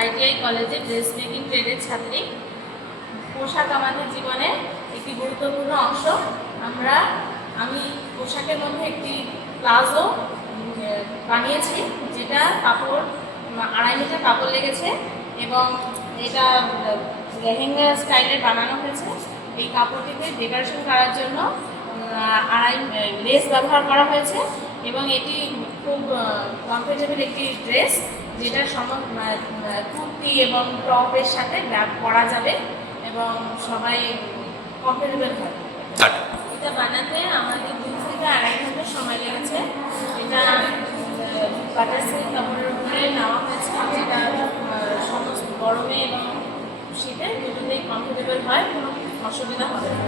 ITI কলেজে dress making ট্রেডের ছাত্রী। পোশাক আমাদের জীবনে একটি গুরুত্বপূর্ণ অংশ। আমি পোশাকের মধ্যে একটি প্লাজো বানিয়েছি, যেটা কাপড় 2.5 মিটার কাপড় লেগেছে এবং এটা লেহেঙ্গা স্টাইলের বানানো হয়েছে। এই কাপড়টিতে ডেকোরেশন করার জন্য লেস ব্যবহার করা হয়েছে এবং এটি খুব কমফোর্টেবল একটি ড্রেস, যেটা কুর্তি এবং টপের সাথে পরা যাবে এবং সবাই কমফোর্টেবল হবে। এটা বানাতে আমাদের 2 থেকে 2.5 ঘন্টা সময় লেগেছে। এটা বাটার সিল্ক কাপড়ের উপরে নেওয়া হয়েছে, যেটা সমস্ত গরমে এবং শীতে দুটোতেই কমফোর্টেবল হয়, কোনো অসুবিধা হবে না।